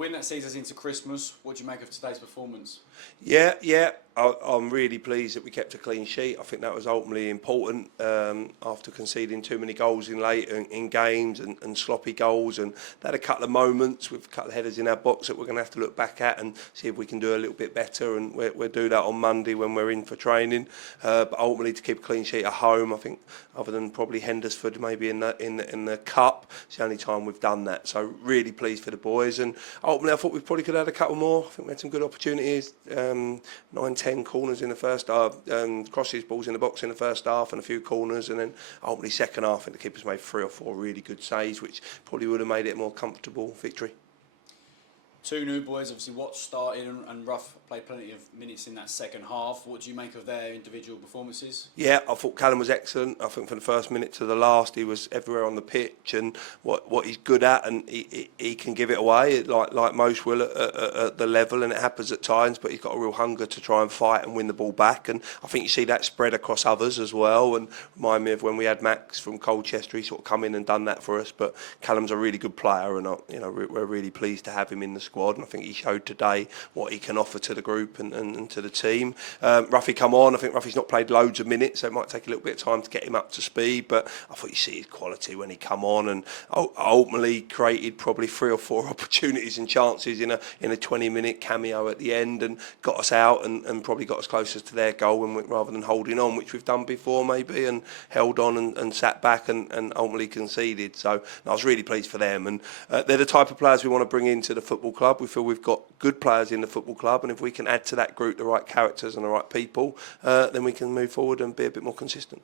win that sees us into Christmas. What do you make of today's performance? Yeah. I'm really pleased that we kept a clean sheet. I think that was ultimately important after conceding too many goals in games and sloppy goals. And they had a couple of moments with a couple of headers in our box that we're going to have to look back at and see if we can do a little bit better. And we'll do that on Monday when we're in for training. But ultimately, to keep a clean sheet at home, I think, other than probably Hendersford, maybe in the cup, it's the only time we've done that. So really pleased for the boys. And ultimately, I thought we probably could have had a couple more. I think we had some good opportunities. 9-10 corners in the first half, crosses, balls in the box in the first half, and a few corners, and then ultimately second half, I think the keepers made 3 or 4 really good saves, which probably would have made it a more comfortable victory. 2 new boys, obviously Watts started and Ruff played plenty of minutes in that second half. What do you make of their individual performances? Yeah, I thought Callum was excellent. I think from the first minute to the last, he was everywhere on the pitch, and what he's good at, and he can give it away like most will at the level, and it happens at times. But he's got a real hunger to try and fight and win the ball back, and I think you see that spread across others as well. And remind me of when we had Max from Colchester, he sort of come in and done that for us. But Callum's a really good player, and we're really pleased to have him in the squad, and I think he showed today what he can offer to the group and to the team. Ruffy come on. I think Ruffy's not played loads of minutes, so it might take a little bit of time to get him up to speed, but I thought you see his quality when he come on, and ultimately created probably 3 or 4 opportunities and chances in a 20-minute cameo at the end, and got us out and probably got us closer to their goal rather than holding on, which we've done before maybe, and held on and sat back and ultimately conceded. So I was really pleased for them, and they're the type of players we want to bring into the football club. We feel we've got good players in the football club, and if we can add to that group the right characters and the right people, then we can move forward and be a bit more consistent.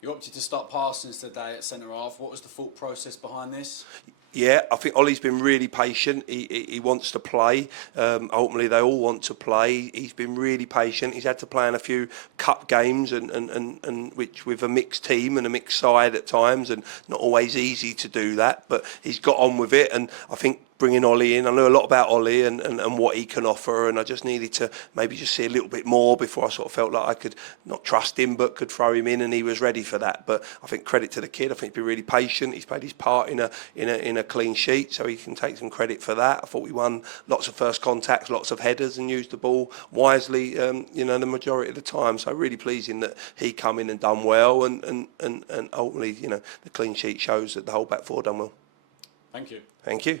You opted to start Parsons today at centre half. What was the thought process behind this? Yeah, I think Ollie's been really patient. He wants to play. Ultimately, they all want to play. He's been really patient. He's had to play in a few cup games, and which with a mixed team and a mixed side at times, and not always easy to do that. But he's got on with it, and I think bringing Ollie in, I know a lot about Ollie and what he can offer, and I just needed to maybe just see a little bit more before I sort of felt like I could not trust him but could throw him in, and he was ready for that. But I think credit to the kid. I think he's been really patient. He's played his part in a clean sheet, so he can take some credit for that. I thought we won lots of first contacts, lots of headers, and used the ball wisely, the majority of the time. So really pleasing that he come in and done well, and ultimately, the clean sheet shows that the whole back four done well. Thank you. Thank you.